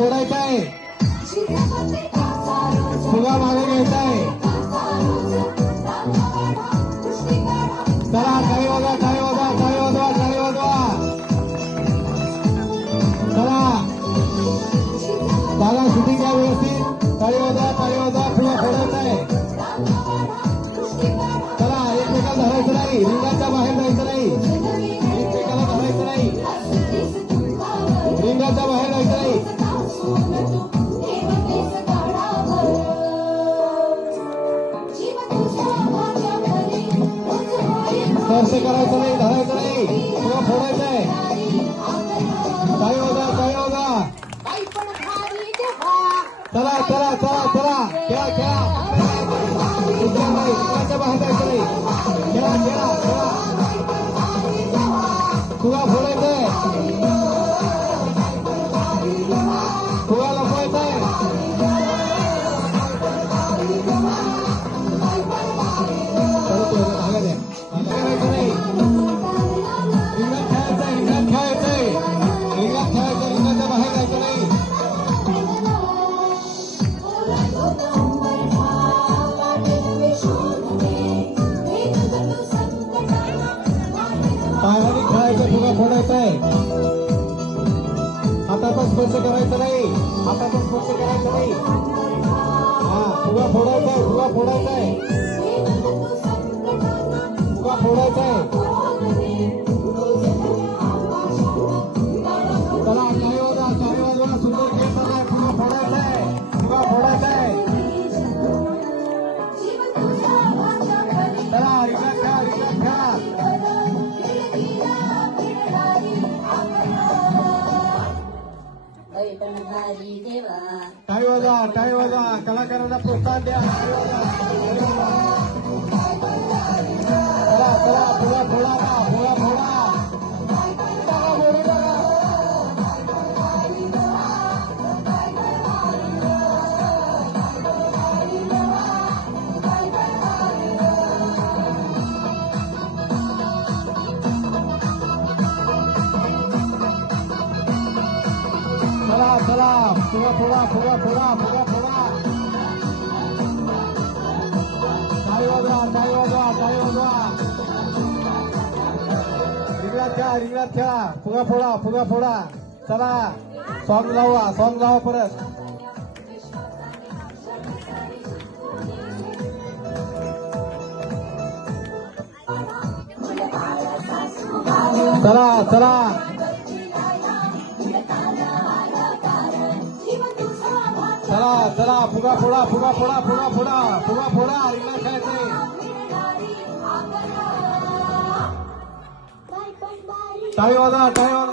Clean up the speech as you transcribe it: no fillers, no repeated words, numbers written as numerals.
फोडायचा आहे, फुगा मागे घ्यायचा आहे. चला टाळी वाजवा, टाळी वाजवा, टाळी वाजवा, टाळी वाजवा. चला दादा शूटिंग घ्या व्यवस्थित. टाळी वाजवा, टाळी वाजवा, फुगा फोडायचा आहे. चला एकमेकाला धरायचं नाही, रिंगाच्या बाहेर जायचं नाही, एकमेकाला धरायचं नाही, रिंगाच्या बाहेर जायचं नाही. स्पर्श करायचं नाही, धरायचं नाही, फुगा फोडायचा आहे. टाळी वाजवा, टाळी वाजवा. चला चला चला चला खेळा खेळा, रिंगाच्या बाहेर जायचं नाही, खेळा खेळा खेळा. फुगा फोडायचा आहे, फुगा लपवायचा आहे. पायाने खेळायचं, फुगा फोडायचा आहे. हाताचा स्पर्श करायचा नाही, हाताचा स्पर्श करायचा नाही. हा फुगा फोडायचा आहे, फुगा फोडायचा आहे, फुगा फोडायचा आहे. चला टाळी वाजवा, टाळी वाजवा. सुंदर खेळ चालू आहे, फुगा फोडायचा आहे, फुगा फोडायचा आहे. चला रिंगा खेळा, रिंगा खेळा. टाळी वाजवा, टाळी वाजवा. कलाकारांना प्रोत्साहन द्या. चला चला फुगा फोडा, फुगा फोडा. चला चला फुगा फोडा, फुगा फोडा, फुगा फोडा. टाळी वाजवा, टाळी वाजवा, टाळी वाजवा. रिंगणात खेळा, रिंगणात खेळा. फुगा फोडा, फुगा फोडा. चला सॉंग लावा, सॉंग लावा परत. चला चला चला चला फुगा फोडा, फुगा फोडा, फुगा फोडा, फुगा फोडा. रिंगणात खेळायचंय. टाळी वाजवा, टाळी वाजवा.